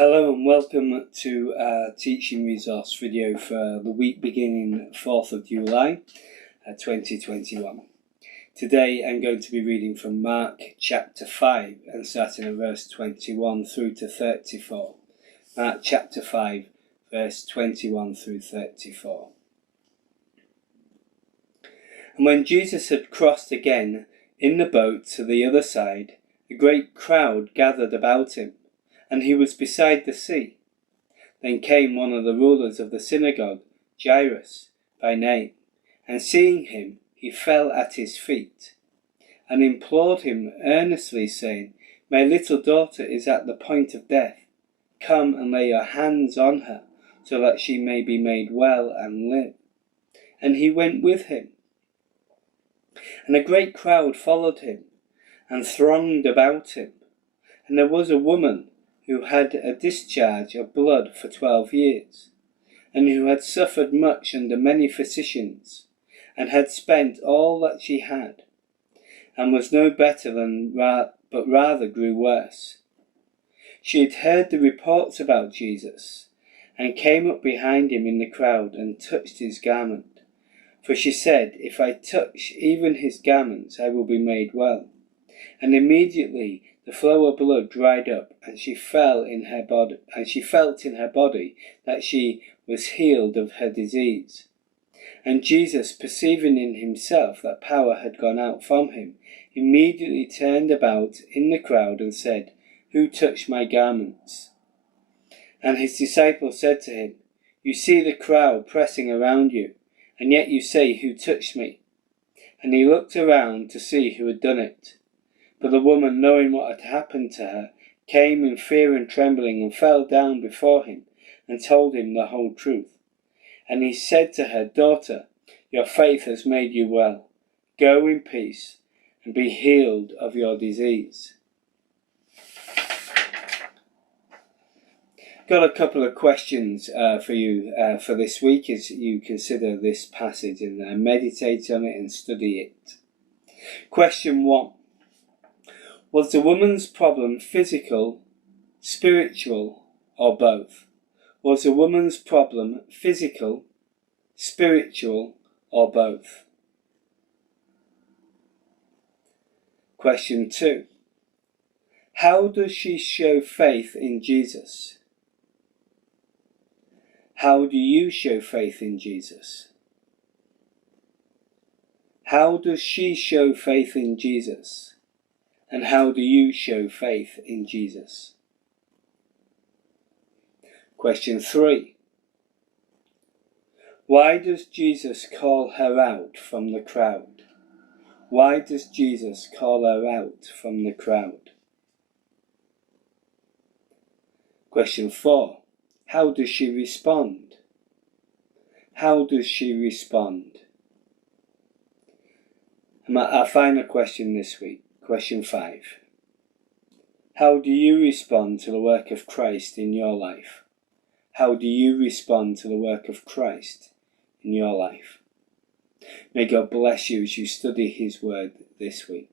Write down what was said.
Hello and welcome to our teaching resource video for the week beginning 4th of July 2021. Today I'm going to be reading from Mark chapter 5 and starting at verse 21 through to 34. Mark chapter 5 verse 21 through 34. And when Jesus had crossed again in the boat to the other side, a great crowd gathered about him, and he was beside the sea. Then came one of the rulers of the synagogue, Jairus by name, and seeing him, he fell at his feet, and implored him earnestly, saying, "My little daughter is at the point of death. Come and lay your hands on her, so that she may be made well and live." And he went with him. And a great crowd followed him, and thronged about him. And there was a woman who had a discharge of blood for 12 years, and who had suffered much under many physicians, and had spent all that she had, and was no better but rather grew worse. She had heard the reports about Jesus, and came up behind him in the crowd, and touched his garment. For she said, "If I touch even his garments, I will be made well." And immediately the flow of blood dried up, and she felt in her body that she was healed of her disease. And Jesus, perceiving in himself that power had gone out from him, immediately turned about in the crowd and said, "Who touched my garments?" And his disciples said to him, "You see the crowd pressing around you, and yet you say, 'Who touched me?'" And he looked around to see who had done it. But the woman, knowing what had happened to her, came in fear and trembling, and fell down before him, and told him the whole truth. And he said to her, "Daughter, your faith has made you well. Go in peace, and be healed of your disease." Got a couple of questions for you for this week as you consider this passage and meditate on it and study it. Question 1. Was the woman's problem physical, spiritual, or both? Was the woman's problem physical, spiritual, or both? Question 2. How does she show faith in Jesus? How do you show faith in Jesus? How does she show faith in Jesus? And how do you show faith in Jesus? Question 3. Why does Jesus call her out from the crowd? Why does Jesus call her out from the crowd? Question 4. How does she respond? How does she respond? And our final question this week. Question 5. How do you respond to the work of Christ in your life? How do you respond to the work of Christ in your life? May God bless you as you study His Word this week.